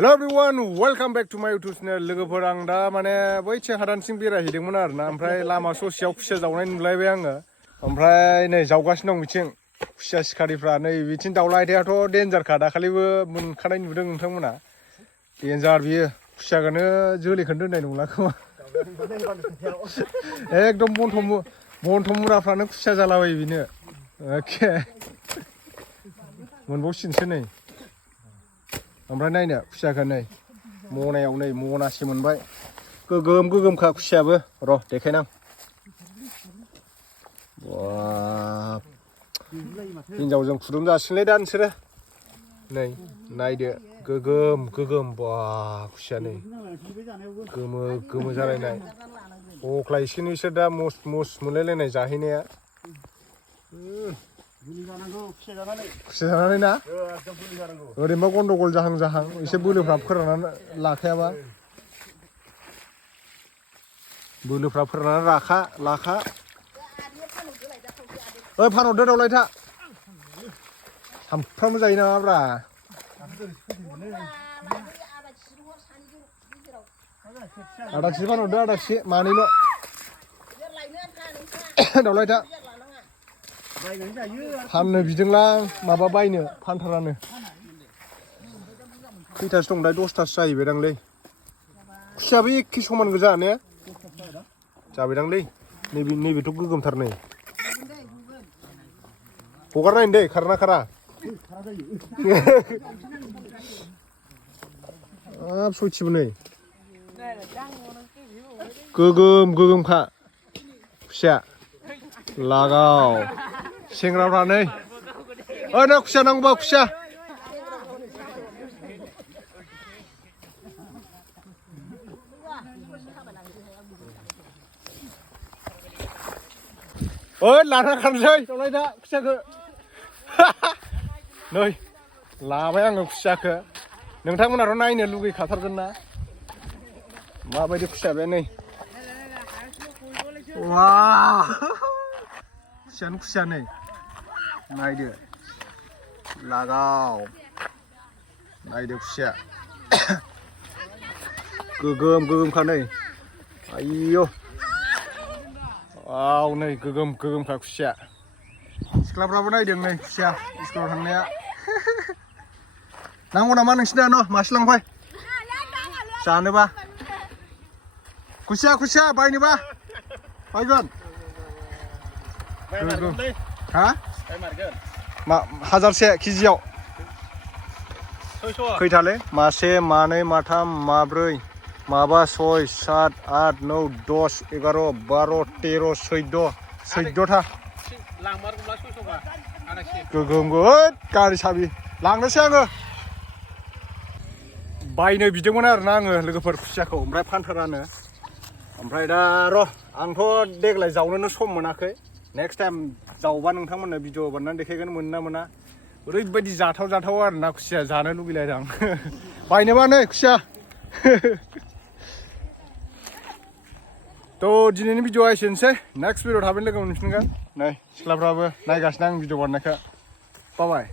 Hello everyone, welcome back to my YouTube channel. लोगोफोर आं दा माने बैथिं हादानसिम बेरायहैदोंमोन आरोना ओमफ्राय लामा ससेयाव खुसिया जावनाय नुलायबाय आङो ओमफ्राय नै जावगासिनो दं बिथिं खुसिया सिखारिफ्रा नै बिथिं दाउला आयथायाथ' डेन्जारखा दाखालिबो मोनखानाय नुदों नोंथांमोना डेन्जार बियो खुसियाखौनो जोलैखौनो दोननाय नंला खोमा एकदम बन्थ' मुराफ्रानो खुसिया जालाबायो बिनो एखे मोनबावसिनसो नै ओमफ्राय नायनो खुसियाखौ नै मनायाव नै मनासे मोनबाय गोगोमखा खुसियाबो र' देखायनां बाब हिनजावजों फुदुं जासिनलै दा नोंसोरो नै नायदो गोगोम बा खुसिया नै गोमो जालायनाय अख्ला एसेनो इसोर दा मस मोनलायलायनाय जाहैनाया खुसिया जानानै ना ओरैनोबा गन्डगल जाहां एसे बोलोफ्रा फोराननानै लाखायाबा बोलोफ्रा फोराननानै लाखा ओइ फानहरदो दाउलायथा सामफ्रामबो जायो नामाब्रा आदा केजि फानहरदो आदा केजि मानैल' दाउलायथा फाननो बिदोंलां माबा बायनो फानथारानो खैथासो दं दा 10थासो जाहैबायदांलै खुसियाबो एखे समान गोजा ने जाबायदांलै नैबेथ' गोगोमथार नै हगारनायनो दै खारना खारा हाब सयथिबो नै गोगोमखा खुसिया लागाव सेंग्राफ्रा नै ओइ ना खुसिया नांगौबा खुसिया ओइ लाना खानसै दाउलाय दा खुसियाखौ नै लाबाय आङो खुसियाखौ नोंथांमोनाथ' नायनो लुगैखाथारगोन ना माबायदि खुसिया बे नै वाव खुसियानो खुसिया नै नायदो लागाव नायदो खुसिया गोगोमखा नै आयौ वाव नै गोगोमखा खुसिया सिख्लाफ्राबो नायदों नै खुसिया स्कुलाव थांनाया नांगौ नामा नोंसिना न' मासे लांफै जानोबा खुसिया बायनोबा बायगोन हा मा 1000से केजियाव खैथालै मासे मानै माथाम माब्रै माबा 6 7 8 9 10 11 12 13 14था गोगोम गारि साबि लांनोसै आङो बायनो बिदोंमोन आरोना आङो लोगोफोर खुसियाखौ ओमफ्राय फानथारानो ओमफ्राय दा र' आंथ' देग्लाय जावनोनो सम मोनाखै नेक्स्ट टाइम जावबा नोंथांमोननो भिडिअ बानायनानै देखायगोन मोनो ना मोना ओरैबायदि जाथाव आरोना खुसिया जानो लुगैलायदों बायनोबा नै खुसिया थ' दिनैनि भिडिअआ एसेनोसै नेक्स्ट भिडिअ थाबैनो लोगो मोनफिनगोन नै सिख्लाफ्राबो नायगासिनो आं भिडिअ बानायनायखौ बाय